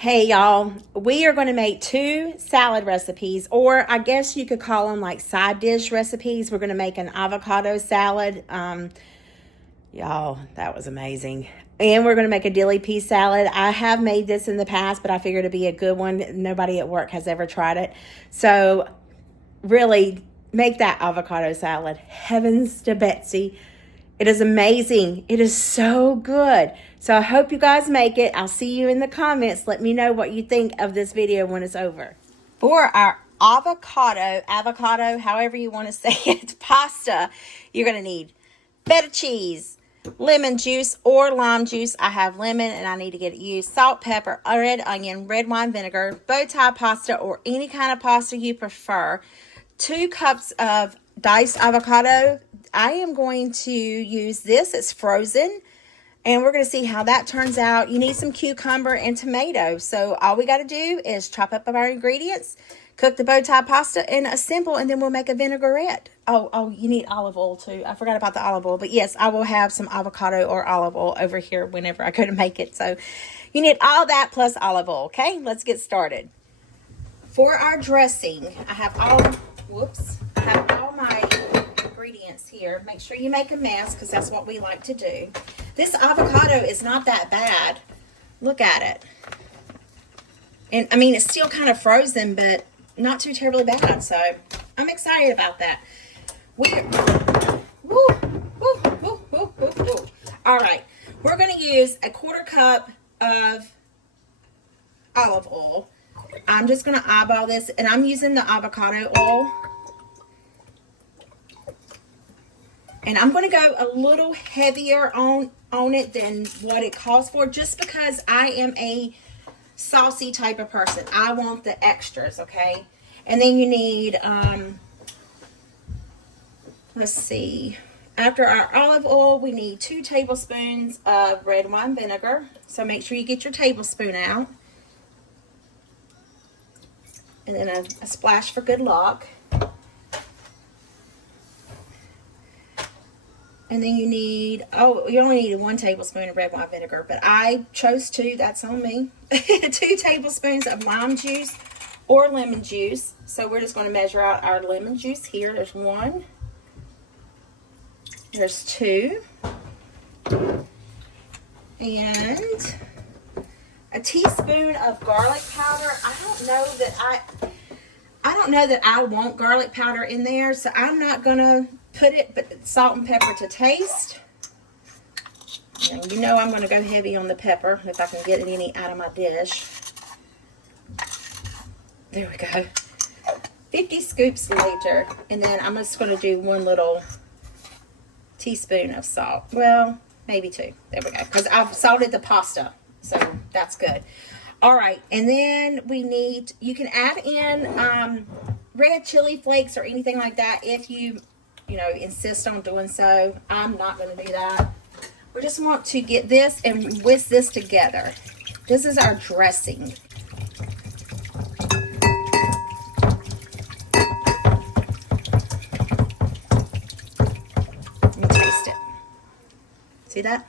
Hey y'all, we are going to make 2 salad recipes, or I guess you could call them like side dish recipes. We're going to make an avocado salad. Y'all, that was amazing. And we're going to make a dilly pea salad. I have made this in the past, but I figured it'd be a good one. Nobody at work has ever tried it. So really make that avocado salad. Heavens to Betsy. It is amazing. It is so good. So I hope you guys make it. I'll see you in the comments. Let me know what you think of this video when it's over. For our avocado, however you want to say it, pasta, you're going to need feta cheese, lemon juice or lime juice. I have lemon and I need to get it used. Salt, pepper, red onion, red wine vinegar, bow tie pasta or any kind of pasta you prefer. 2 cups of diced avocado. I am going to use this. It's frozen. And we're going to see how that turns out. You need some cucumber and tomato. So all we got to do is chop up our ingredients, cook the bow tie pasta, and assemble, and then we'll make a vinaigrette. Oh, you need olive oil too. I forgot about the olive oil. But yes, I will have some avocado or olive oil over here whenever I go to make it. So you need all that plus olive oil. Okay, let's get started. For our dressing, I have all my ingredients here. Make sure you make a mess because that's what we like to do. This avocado is not that bad. Look at it. And I mean, it's still kind of frozen, but not too terribly bad. So I'm excited about that. All right. We're going to use a 1/4 cup of olive oil. I'm just going to eyeball this, and I'm using the avocado oil. And I'm going to go a little heavier on it than what it calls for, just because I am a saucy type of person. I want the extras, okay? And then you need, let's see, after our olive oil, we need 2 tablespoons of red wine vinegar. So make sure you get your tablespoon out. And then a splash for good luck. And then you need, you only need 1 tablespoon of red wine vinegar, but I chose 2, that's on me. 2 tablespoons of lime juice or lemon juice. So we're just going to measure out our lemon juice here. There's 1. There's 2. And a teaspoon of garlic powder. I don't know that I want garlic powder in there, so I'm not going to put it, but salt and pepper to taste. And you know I'm going to go heavy on the pepper if I can get any out of my dish. There we go. 50 scoops later, and then I'm just going to do 1 little teaspoon of salt. Well, maybe 2. There we go, because I've salted the pasta, so that's good. All right, and then we need, you can add in red chili flakes or anything like that if you insist on doing so. I'm not going to do that. We just want to get this and whisk this together. This is our dressing. Let me taste it. See that?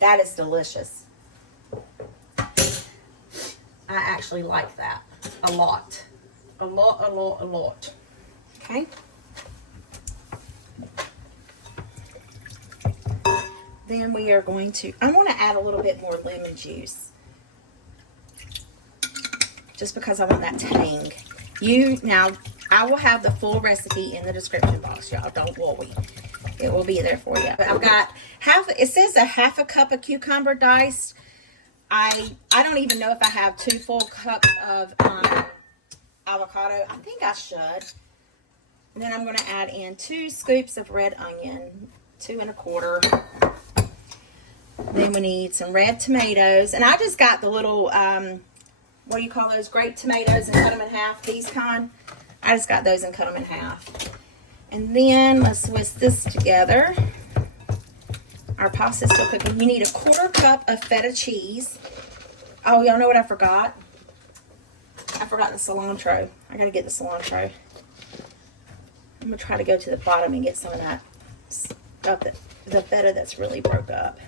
That is delicious. I actually like that a lot. A lot. Okay. Then we are going to, I want to add a little bit more lemon juice. Just because I want that tang. Now, I will have the full recipe in the description box, y'all. Don't worry. It will be there for you. But I've got it says a 1/2 cup of cucumber diced. I don't even know if I have 2 full cups of avocado. I think I should. And then I'm going to add in 2 scoops of red onion, 2 1/4. Then we need some red tomatoes, and I just got the little what do you call those, grape tomatoes, and cut them in half. These kind, I just got those and cut them in half. And then let's whisk this together. Our pasta's still cooking. You need a 1/4 cup of feta cheese. Oh, y'all know what I forgot? I forgot the cilantro. I gotta get the cilantro. I'm gonna try to go to the bottom and get some of that stuff, the feta that's really broke up.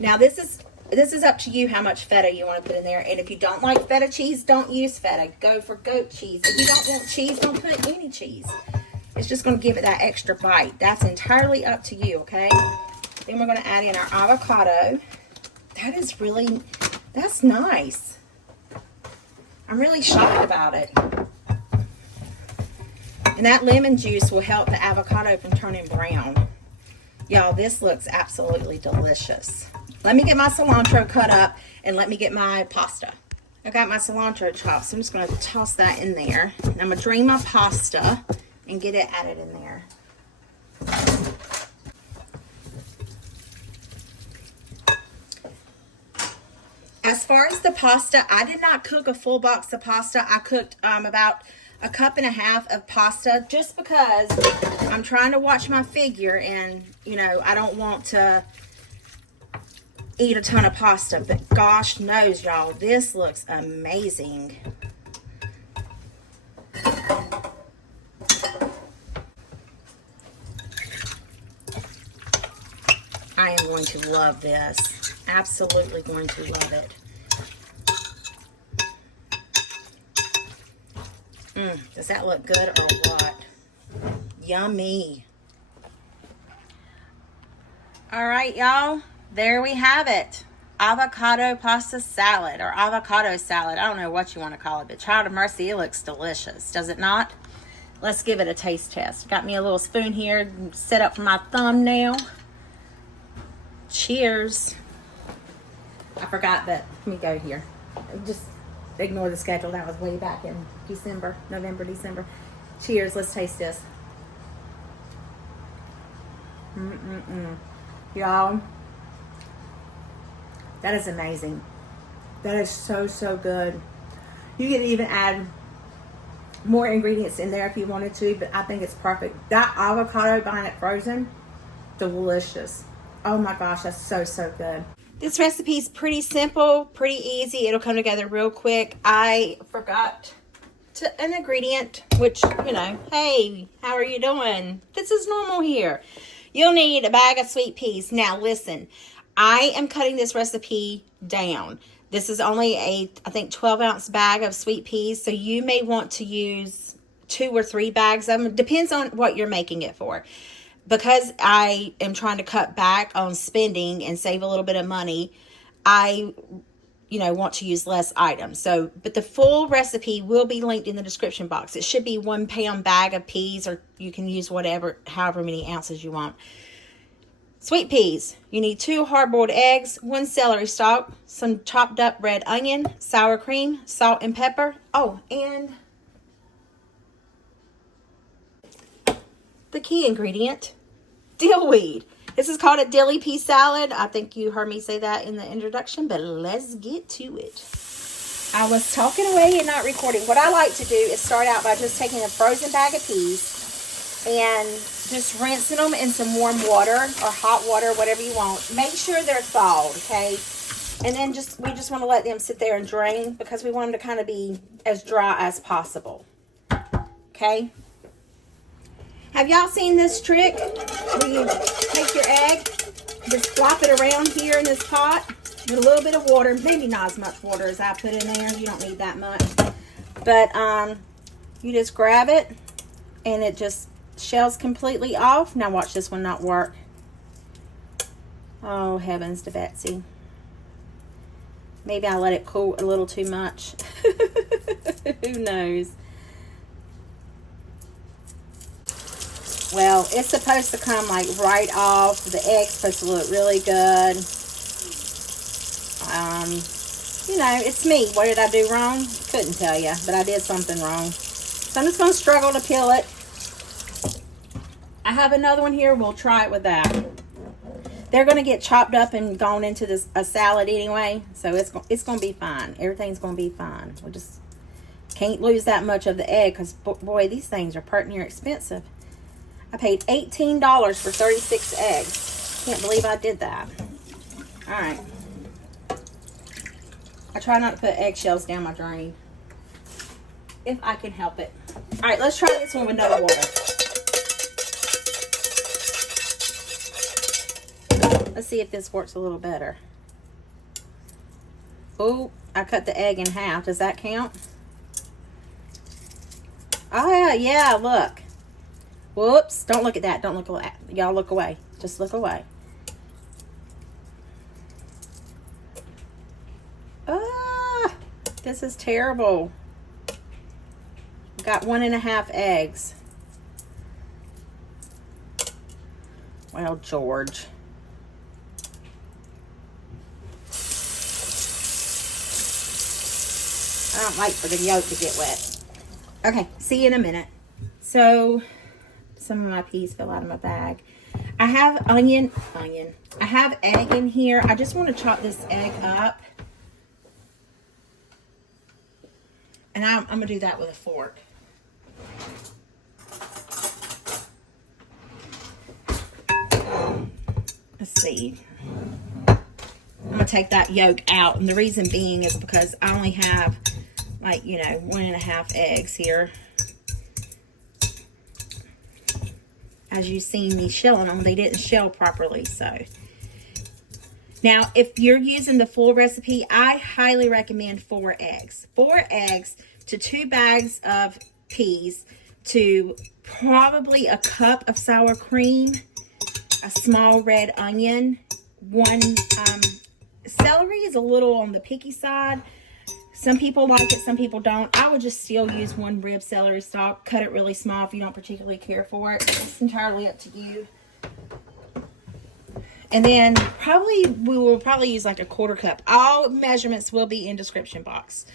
Now this is this is up to you how much feta you want to put in there. And if you don't like feta cheese, don't use feta. Go for goat cheese. If you don't want cheese, don't put any cheese. It's just going to give it that extra bite. That's entirely up to you, okay? Then we're going to add in our avocado. That is really, that's nice. I'm really shocked about it. And that lemon juice will help the avocado from turning brown. Y'all, this looks absolutely delicious. Let me get my cilantro cut up and let me get my pasta. I got my cilantro chopped, so I'm just going to toss that in there. And I'm going to drain my pasta and get it added in there. As far as the pasta, I did not cook a full box of pasta. I cooked about 1.5 cups of pasta just because I'm trying to watch my figure, and you know, I don't want to eat a ton of pasta. But gosh knows, y'all, this looks amazing. I am going to love this. Absolutely going to love it. Does that look good or what? Yummy. All right, y'all. There we have it. Avocado pasta salad, or avocado salad. I don't know what you want to call it, but child of mercy, it looks delicious. Does it not? Let's give it a taste test. Got me a little spoon here set up for my thumbnail. Cheers. I forgot that. Let me go here. Just ignore the schedule. That was way back in December, November, December. Cheers. Let's taste this. Y'all, that is amazing. That is so, so good. You could even add more ingredients in there if you wanted to, but I think it's perfect. That avocado, buying it frozen, delicious. Oh my gosh, that's so, so good. This recipe is pretty simple, pretty easy. It'll come together real quick. I forgot an ingredient, which, you know, hey, how are you doing? This is normal here. You'll need a bag of sweet peas. Now, listen, I am cutting this recipe down. This is only a, I think, 12-ounce bag of sweet peas, so you may want to use 2 or 3 bags of them. Depends on what you're making it for. Because I am trying to cut back on spending and save a little bit of money, I, want to use less items. So, but the full recipe will be linked in the description box. It should be 1 pound bag of peas, or you can use however many ounces you want. Sweet peas. You need 2 hard-boiled eggs, 1 celery stalk, some chopped up red onion, sour cream, salt and pepper. Oh, and the key ingredient, dill weed. This is called a dilly pea salad. I think you heard me say that in the introduction, but let's get to it. I was talking away and not recording. What I like to do is start out by just taking a frozen bag of peas and just rinsing them in some warm water or hot water, whatever you want. Make sure they're thawed, okay? And then we just want to let them sit there and drain, because we want them to kind of be as dry as possible, okay? Have y'all seen this trick where you take your egg, just flop it around here in this pot with a little bit of water, maybe not as much water as I put in there, you don't need that much, but you just grab it and it just shells completely off. Now watch this one not work. Oh, heavens to Betsy. Maybe I let it cool a little too much. Who knows? Well, it's supposed to come like right off. The egg's supposed to look really good. It's me. What did I do wrong? Couldn't tell you, but I did something wrong. So I'm just going to struggle to peel it. I have another one here. We'll try it with that. They're going to get chopped up and gone into a salad anyway, so it's going to be fine. Everything's going to be fine. We just can't lose that much of the egg, because, boy, these things are pert near expensive. I paid $18 for 36 eggs. Can't believe I did that. All right. I try not to put eggshells down my drain, if I can help it. All right, let's try this one with no water. Let's see if this works a little better. Oh, I cut the egg in half. Does that count? Oh, yeah, look. Whoops. Don't look at that. Don't look away. Y'all look away. Just look away. Ah, this is terrible. Got 1.5 eggs. Well, George. I don't like for the yolk to get wet. Okay, see you in a minute. So, some of my peas fell out of my bag. I have onion. I have egg in here. I just want to chop this egg up. And I'm going to do that with a fork. Let's see. I'm going to take that yolk out. And the reason being is because I only have, like, 1.5 eggs here. As you've seen me shelling them, they didn't shell properly, so. Now, if you're using the full recipe, I highly recommend 4 eggs. 4 eggs to 2 bags of peas to probably a cup of sour cream, a small red onion, 1 celery is a little on the picky side. Some people like it, some people don't. I would just still use 1 rib celery stalk. Cut it really small if you don't particularly care for it. It's entirely up to you. And then we will probably use like a 1/4 cup. All measurements will be in description box.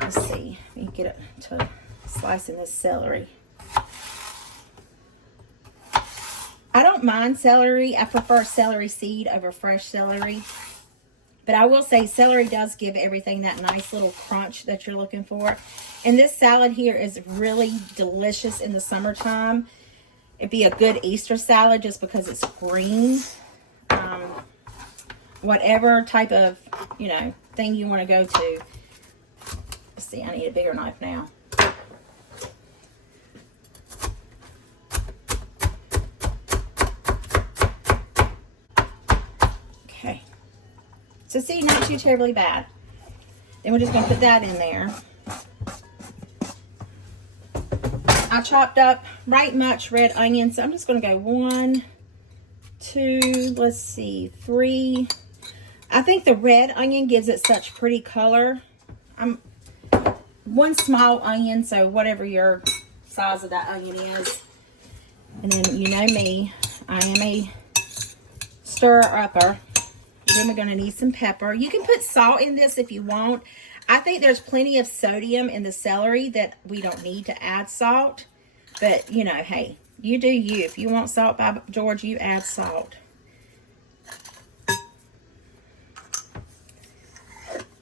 Let's see. Let me get it to slicing this celery. I don't mind celery. I prefer celery seed over fresh celery. But I will say celery does give everything that nice little crunch that you're looking for. And this salad here is really delicious in the summertime. It'd be a good Easter salad just because it's green. Whatever type of, thing you want to go to. Let's see, I need a bigger knife now. Okay. So see, not too terribly bad. Then we're just going to put that in there. I chopped up right much red onion, so I'm just going to go 1, 2, let's see, 3. I think the red onion gives it such pretty color. 1 small onion, so whatever your size of that onion is. And then you know me, I am a stir-upper. Then we're going to need some pepper. You can put salt in this if you want. I think there's plenty of sodium in the celery that we don't need to add salt. But, hey, you do you. If you want salt, by George, you add salt.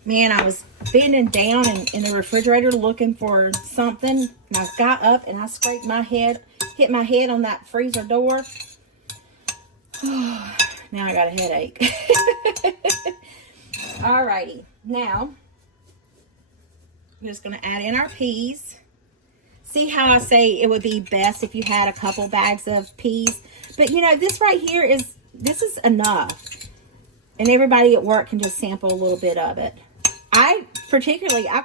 Man, I was bending down in the refrigerator looking for something. And I got up and I scraped my head, hit my head on that freezer door. Now I got a headache. Alrighty. Now, I'm just going to add in our peas. See how I say it would be best if you had a couple bags of peas. But, this right here this is enough. And everybody at work can just sample a little bit of it. I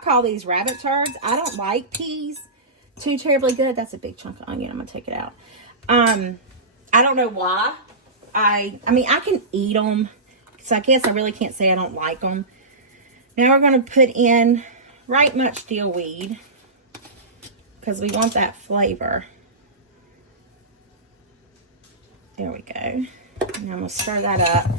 call these rabbit turds. I don't like peas too terribly good. That's a big chunk of onion. I'm going to take it out. I don't know why. I mean, I can eat them. So I guess I really can't say I don't like them. Now we're going to put in right much dill weed. Because we want that flavor. There we go. Now I'm going to stir that up.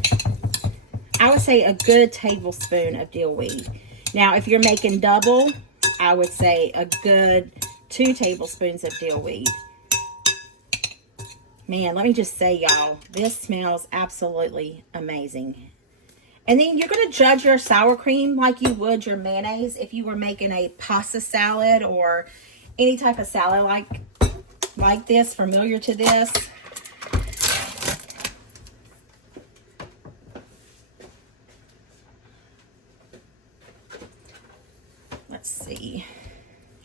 I would say a good tablespoon of dill weed. Now, if you're making double, I would say a good 2 tablespoons of dill weed. Man, let me just say, y'all, this smells absolutely amazing. And then you're going to judge your sour cream like you would your mayonnaise if you were making a pasta salad or any type of salad like this, familiar to this. Let's see.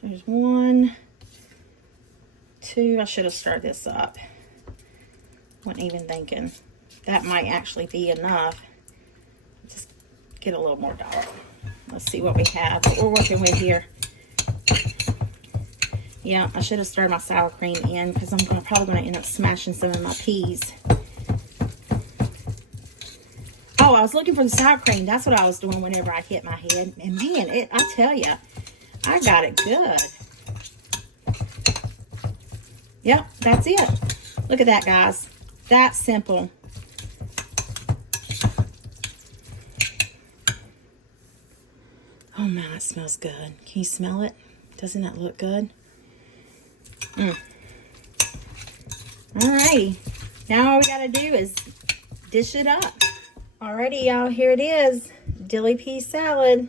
There's 1, 2. I should have stirred this up. Wasn't even thinking. That might actually be enough. Just get a little more dollop. Let's see what we have, what we're working with here. Yeah, I should have stirred my sour cream in because I'm probably going to end up smashing some of my peas. Oh, I was looking for the sour cream. That's what I was doing whenever I hit my head. And man, I tell you, I got it good. Yep, that's it. Look at that, guys. That's simple. Oh man, it smells good. Can you smell it? Doesn't that look good? Alrighty. Now all we gotta do is dish it up. Alrighty, y'all, here it is. Dilly pea salad.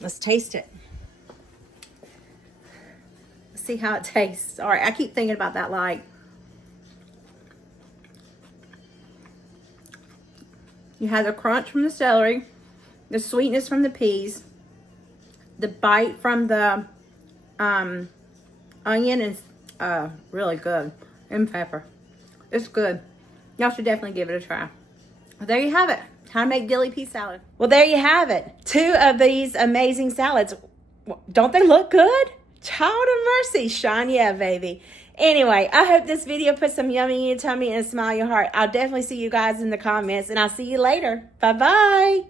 Let's taste it. Let's see how it tastes. Alright, I keep thinking about that light. You have the crunch from the celery, the sweetness from the peas, the bite from the onion is really good, and pepper. It's good. Y'all should definitely give it a try. Well, there you have it. How to make dilly pea salad. Well, there you have it. 2 of these amazing salads. Don't they look good? Child of mercy, Sean, yeah, baby. Anyway, I hope this video put some yummy in your tummy and a smile in your heart. I'll definitely see you guys in the comments, and I'll see you later. Bye-bye.